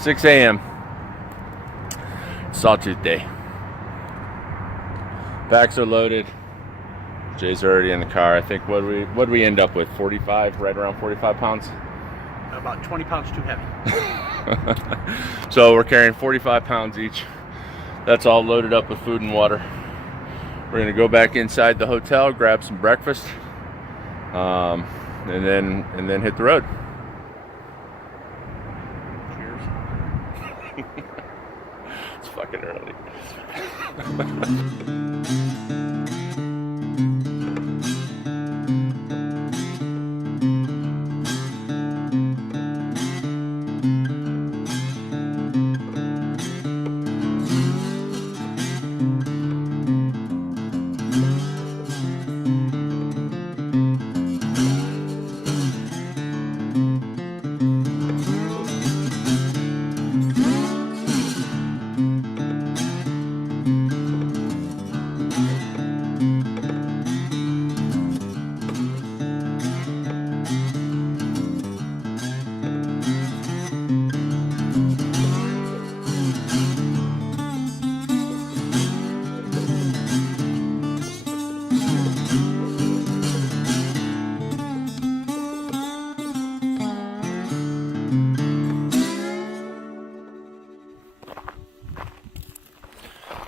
6 a.m. Sawtooth Day. Packs are loaded. Jay's already in the car. I think what we end up with? 45, right around 45 pounds. About 20 pounds too heavy. So we're carrying 45 pounds each. That's all loaded up with food and water. We're gonna go back inside the hotel, grab some breakfast, and then hit the road. Cheers. It's fucking early.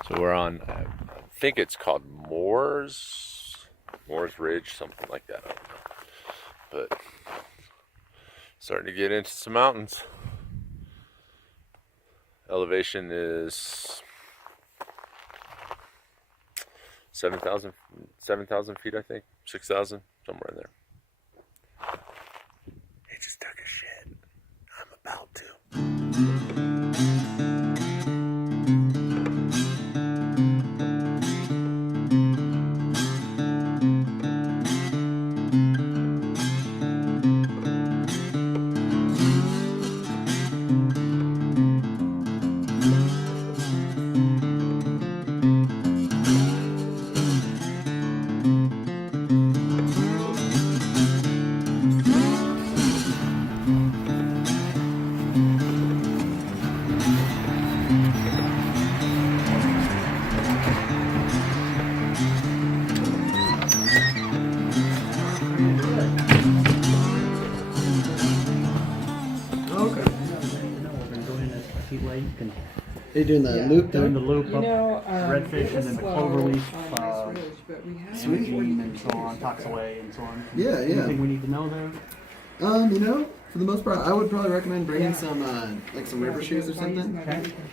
So we're on, I think it's called Moore's Ridge, something like that, I don't know. But starting to get into some mountains. Elevation is 7,000 feet, I think. 6,000, somewhere in there. He just took a shit. I'm about to. Are you doing the loop doing the loop up redfish and then the cloverleaf, sweet, and so on, Toxaway and so on. Yeah. Anything we need to know there? For the most part, I would probably recommend bringing some like some river shoes or something,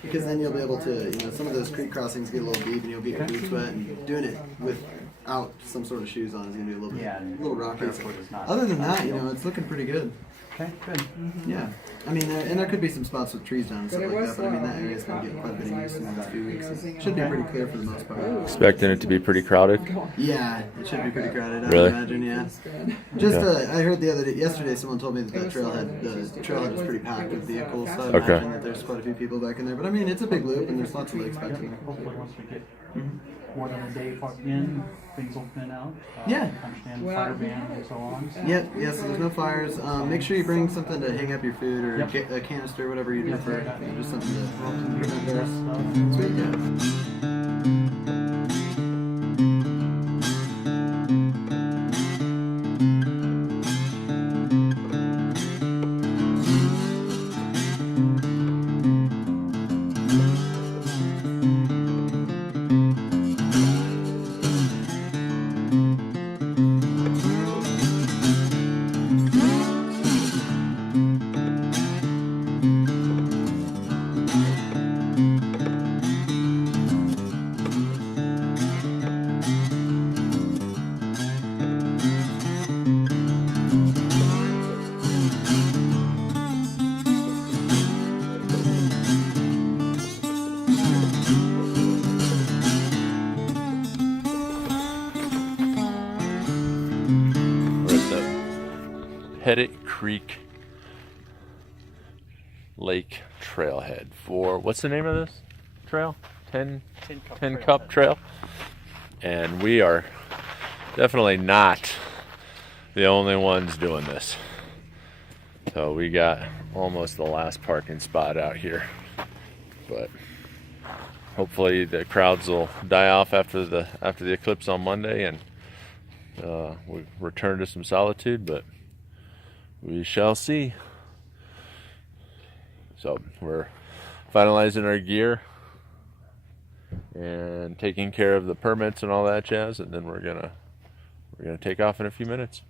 because then you'll be able to, some of those creek crossings get a little deep and you'll get your boots wet, and doing it without some sort of shoes on is gonna be a little rocky. Other than that, it's looking pretty good. Okay, good. Yeah, I mean, there could be some spots with trees down and stuff like that, but I mean that area's gonna get quite a bit of use in the next few weeks. It should be pretty clear for the most part. Expecting it to be pretty crowded? Yeah, it should be pretty crowded, I Really? would imagine, yeah. Just, I heard yesterday someone told me that the trailhead was pretty packed with vehicles, so I imagine that there's quite a few people back in there. But I mean, it's a big loop and there's lots of lakes back in there. Hopefully once we get more than a day in, things will thin out. Yeah. Understand the fire ban and so on. So. Yep, so there's no fires. Make sure you bring something to hang up your food or a canister, whatever you do for just something to prevent dust. Sweet, yeah. Pettit Creek Lake Trailhead for, what's the name of this trail? 10 Cup Trail. And we are definitely not the only ones doing this. So we got almost the last parking spot out here, but hopefully the crowds will die off after the eclipse on Monday, and we return to some solitude, but we shall see. So we're finalizing our gear and taking care of the permits and all that jazz, and then we're gonna take off in a few minutes.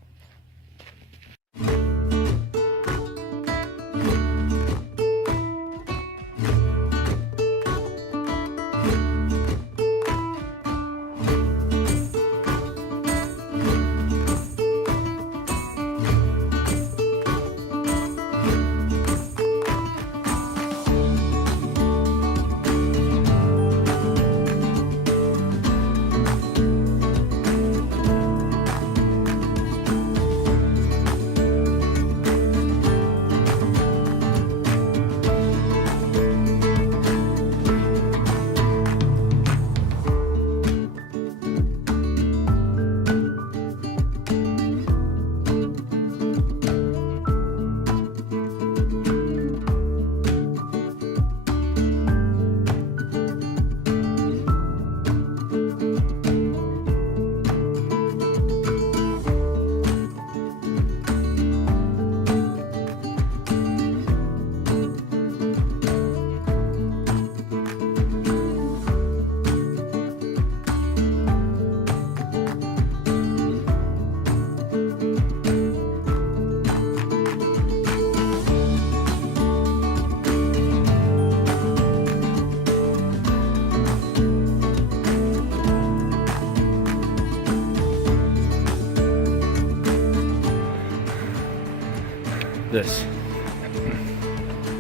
This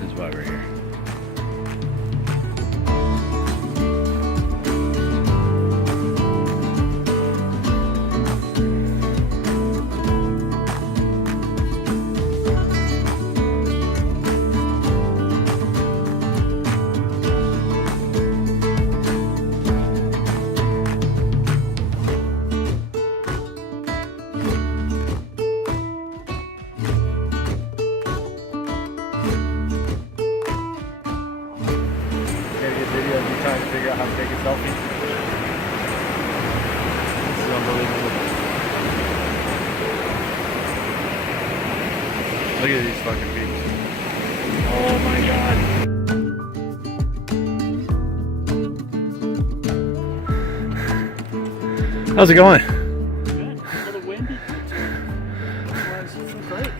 is why we're here. Trying to figure out how to take a selfie. This is unbelievable. Look at these fucking peaks. Oh my god. How's it going? Good. A little windy. Otherwise, it's great.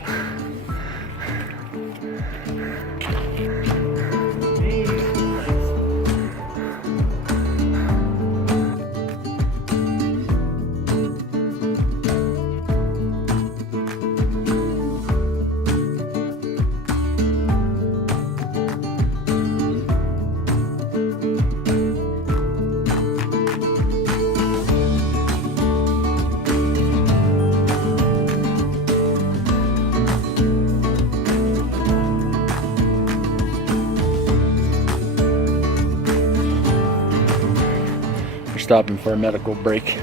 Stopping for a medical break.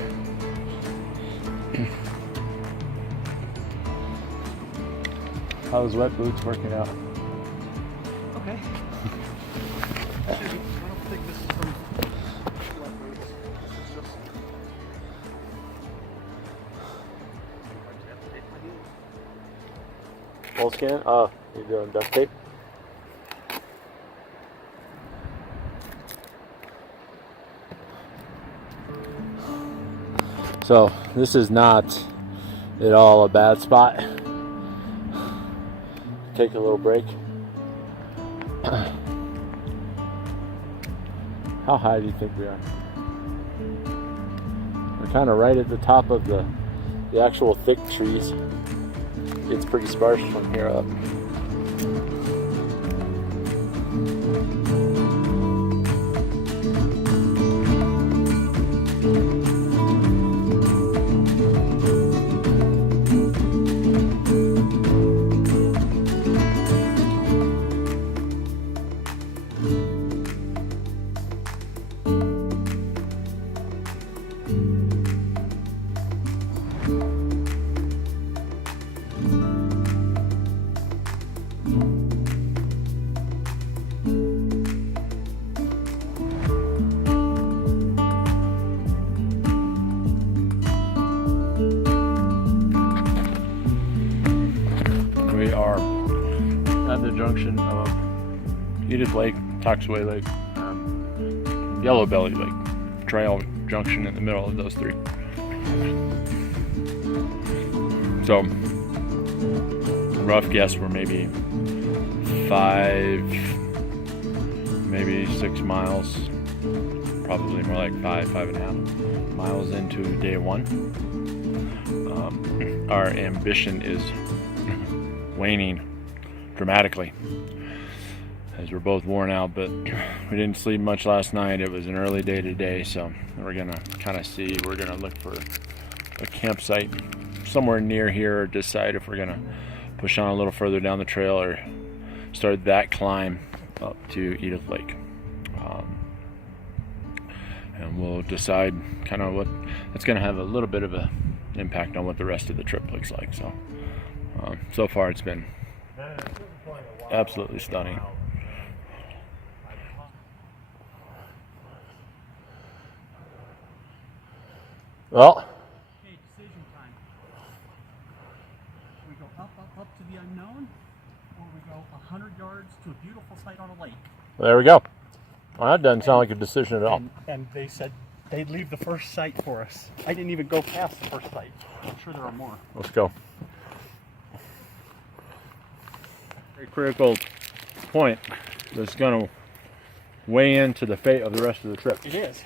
How's wet boots working out? Okay. I don't think this is from wet boots. This is just. Full scan? Oh, you're doing duct tape? So this is not at all a bad spot. Take a little break. How high do you think we are? We're kind of right at the top of the actual thick trees. It's pretty sparse from here up. junction of Edith Lake, Toxaway Lake, Yellow Belly Lake. Trail junction in the middle of those three. So, rough guess we're maybe 5, maybe 6 miles, probably more like 5.5 miles into day 1. Our ambition is waning dramatically as we're both worn out, but we didn't sleep much last night. It was an early day today, so we're gonna kind of see. We're gonna look for a campsite somewhere near here, or decide if we're gonna push on a little further down the trail or start that climb up to Edith Lake. And we'll decide kind of what it's gonna have a little bit of a impact on what the rest of the trip looks like. So so far it's been absolutely stunning. Well, Okay, decision time. We go up to the unknown, or we go 100 yards to a beautiful site on a lake. there we go. Well, that doesn't sound like a decision at all. And they said they'd leave the first site for us. I didn't even go past the first site. I'm sure there are more. Let's go. Very critical point that's going to weigh into the fate of the rest of the trip. It is.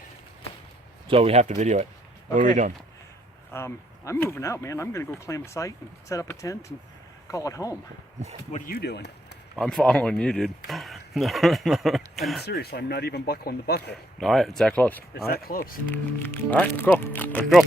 So we have to video it. What are we doing? I'm moving out, man. I'm going to go claim a site and set up a tent and call it home. What are you doing? I'm following you, dude. I'm serious. I'm not even buckling the buckle. All right, it's that close. It's All that right. close. All right, cool. Let's go.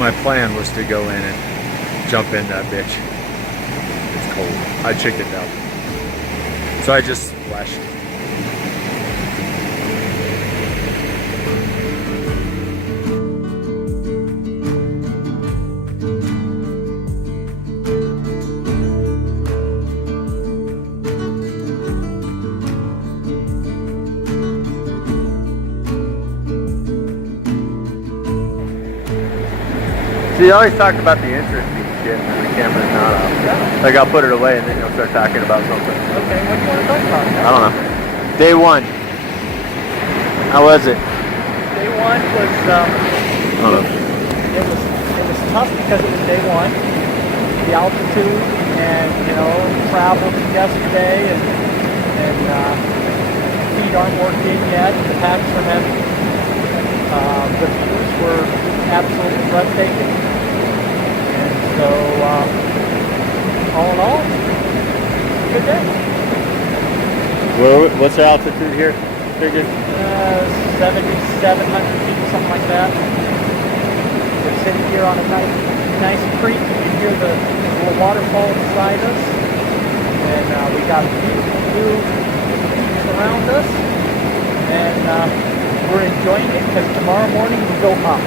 My plan was to go in and jump in that bitch. It's cold. I chickened out. So I just splashed. See, you always talk about the interesting shit and the camera's not up. Yeah. Like, I'll put it away and then you'll start talking about something. Okay, what do you want to talk about? I don't know. Day 1. How was it? Day 1 was, I don't know. it was tough because it was day 1. The altitude and, traveled yesterday and feet aren't working yet. The packs are heavy. The views were absolutely breathtaking. And so, all in all, it's a good day. What's the altitude here? Figured? 7,700 feet, something like that. We're sitting here on a nice creek. You can hear the little waterfall beside us. And we got beautiful blue peaks around us. And we're enjoying it because tomorrow morning we go up.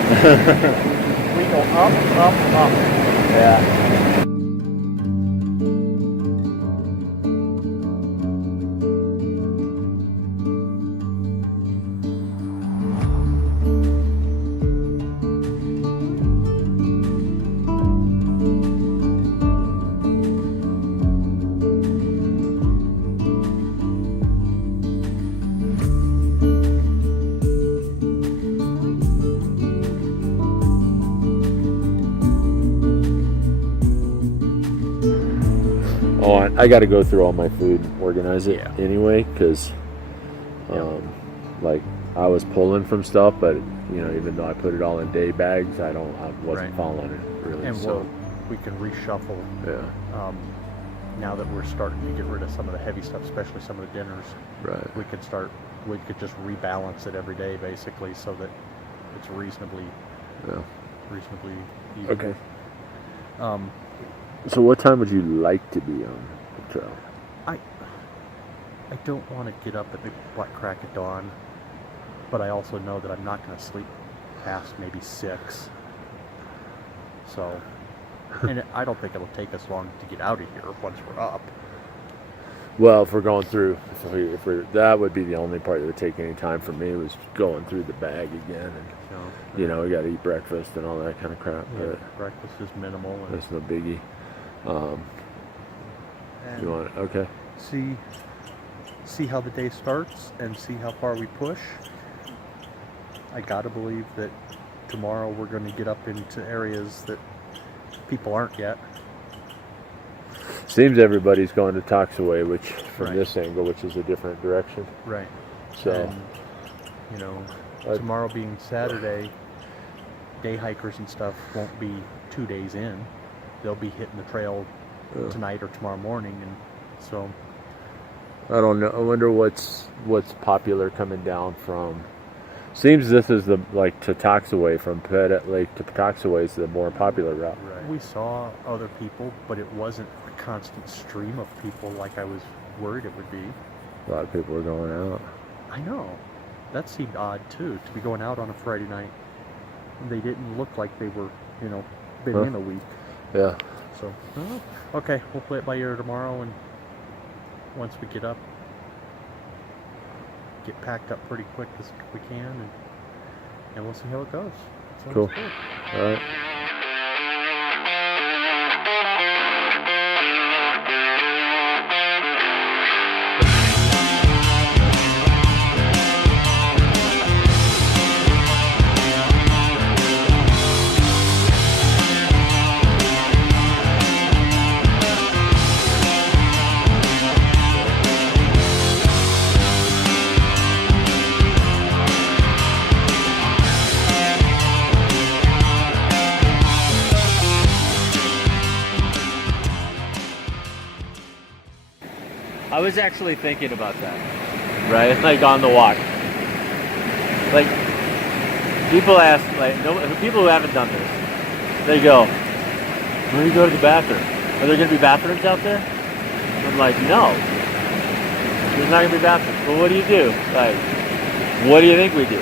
We go up, up, up. Yeah. Oh, I got to go through all my food and organize it anyway, because, like, I was pulling from stuff, but you know, even though I put it all in day bags, I wasn't following it really. And so we can reshuffle. yeah. Now that we're starting to get rid of some of the heavy stuff, especially some of the dinners, Right. we could just rebalance it every day basically, so that it's reasonably even. Okay. So what time would you like to be on the trail? I don't want to get up at the black crack of dawn, but I also know that I'm not going to sleep past maybe 6. So, and I don't think it'll take us long to get out of here once we're up. Well, if we're going through, that would be the only part that would take any time for me, was going through the bag again, and you know, we got to eat breakfast and all that kind of crap. Yeah, but breakfast is minimal. And that's no biggie. You want it? Okay. See how the day starts and see how far we push. I gotta believe that tomorrow we're going to get up into areas that people aren't yet. Seems everybody's going to Toxaway, which from Right. this angle, which is a different direction. Right. So, And, you know, tomorrow being Saturday, day hikers and stuff won't be 2 days in. They'll be hitting the trail tonight or tomorrow morning, and so I don't know. I wonder what's popular coming down from. Seems this is the to Toxaway, from Pettit Lake to Toxaway is the more popular route. Right. We saw other people, but it wasn't a constant stream of people like I was worried it would be. A lot of people are going out. I know. That seemed odd too, to be going out on a Friday night. They didn't look like they were, been in a week. Yeah. So, okay, we'll play it by ear tomorrow, and once we get up, get packed up pretty quick as we can, and we'll see how it goes. Sounds Cool. good. All right. I was actually thinking about that, right? Like on the walk. Like, people ask, people who haven't done this, they go, "Where do you go to the bathroom? Are there going to be bathrooms out there?" I'm like, no. There's not going to be bathrooms. Well, what do you do? Like, what do you think we do?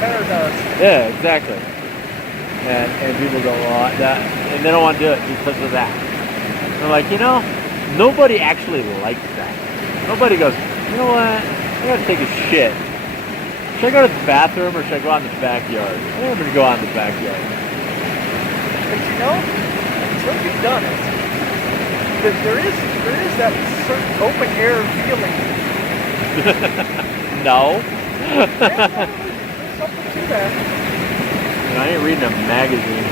Better does. Yeah, exactly. And people go, well, and they don't want to do it because of that. And I'm like, nobody actually likes that. Nobody goes, you know what? I gotta take a shit. Should I go to the bathroom or should I go out in the backyard? I think I'm gonna go out in the backyard. But until you've done it, there is that certain open air feeling. No. There's something to that. I ain't reading a magazine.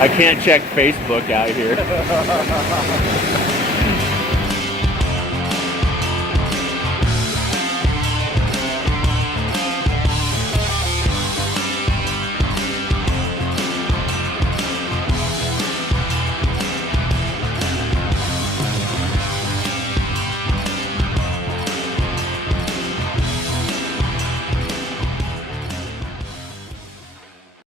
I can't check Facebook out here.